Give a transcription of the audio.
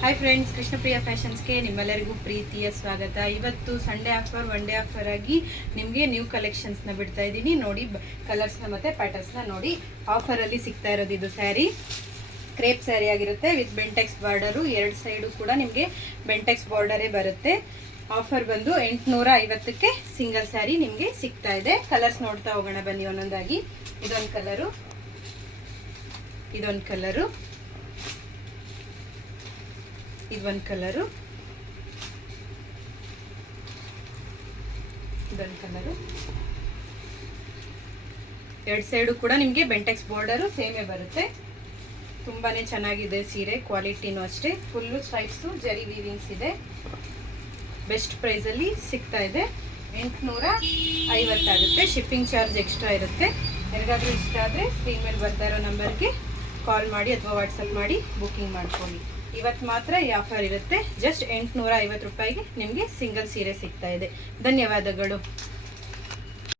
Hi friends, Krishnapriya ಫ್ಯಾಷನ್ಸ್ಗೆ ನಿಮ್ಮೆಲ್ಲರಿಗೂ ಪ್ರೀತಿಯ ಸ್ವಾಗತ. ಇವತ್ತು Sunday offer, one day offer ಆಗಿ ನಿಮಗೆ ನ್ಯೂ ಕಲೆಕ್ಷನ್ಸ್ನ ಬಿಡ್ತಾ ಇದ್ದೀನಿ. ನೋಡಿ, ಕಲರ್ಸ್ನ ಮತ್ತು ಪ್ಯಾಟರ್ನ್ಸ್ನ ನೋಡಿ. ಆಫರಲ್ಲಿ ಸಿಗ್ತಾ ಇರೋದು ಇದು ಸ್ಯಾರಿ, ಕ್ರೇಪ್ ಸ್ಯಾರಿ ಆಗಿರುತ್ತೆ ವಿತ್ ಬೆಂಟೆಕ್ಸ್ ಬಾರ್ಡರು. ಎರಡು ಸೈಡು ಕೂಡ ನಿಮಗೆ ಬೆಂಟೆಕ್ಸ್ ಬಾರ್ಡರೇ ಬರುತ್ತೆ. ಆಫರ್ ಬಂದು 850ಕ್ಕೆ ಸಿಂಗಲ್ ಸ್ಯಾರಿ ನಿಮಗೆ ಸಿಗ್ತಾ ಇದೆ. ಕಲರ್ಸ್ ನೋಡ್ತಾ ಹೋಗೋಣ ಬನ್ನಿ ಒಂದೊಂದಾಗಿ. ಇದೊಂದು ಕಲರು, ಇದೊಂದು ಕಲರು, ಇದೊಂದು ಕಲರು, ಇದೊಂದು ಕಲರು. ಎರಡು ಸೈಡು ಕೂಡ ನಿಮಗೆ ಬೆಂಟೆಕ್ಸ್ ಬಾರ್ಡರು ಸೇಮೇ ಬರುತ್ತೆ. ತುಂಬಾ ಚೆನ್ನಾಗಿದೆ ಸೀರೆ, ಕ್ವಾಲಿಟಿನೂ ಅಷ್ಟೇ. ಫುಲ್ಲು ಸ್ಟ್ರೈಪ್ಸು ಜರಿ ವೀವಿಂಗ್ಸ್ ಇದೆ. ಬೆಸ್ಟ್ ಪ್ರೈಸಲ್ಲಿ ಸಿಗ್ತಾ ಇದೆ. 850 ಆಗುತ್ತೆ. ಶಿಪ್ಪಿಂಗ್ ಚಾರ್ಜ್ ಎಕ್ಸ್ಟ್ರಾ ಇರುತ್ತೆ. ಯಾರಿಗಾದ್ರೂ ಇಷ್ಟ ಆದರೆ ಸ್ಕ್ರೀನ್ ಮೇಲೆ ಬರ್ತಾ ಇರೋ ನಂಬರ್ಗೆ ಕಾಲ್ ಮಾಡಿ ಅಥವಾ ವಾಟ್ಸಪ್ ಮಾಡಿ ಬುಕ್ಕಿಂಗ್ ಮಾಡ್ಕೊಳ್ಳಿ. ಇವತ್ತು ಮಾತ್ರ ಈ ಆಫರ್ ಇರುತ್ತೆ. ಜಸ್ಟ್ 850 ರೂಪಾಯಿಗೆ ನಿಮಗೆ ಸಿಂಗಲ್ ಸೀರೆ ಸಿಗ್ತಾ ಇದೆ. ಧನ್ಯವಾದಗಳು.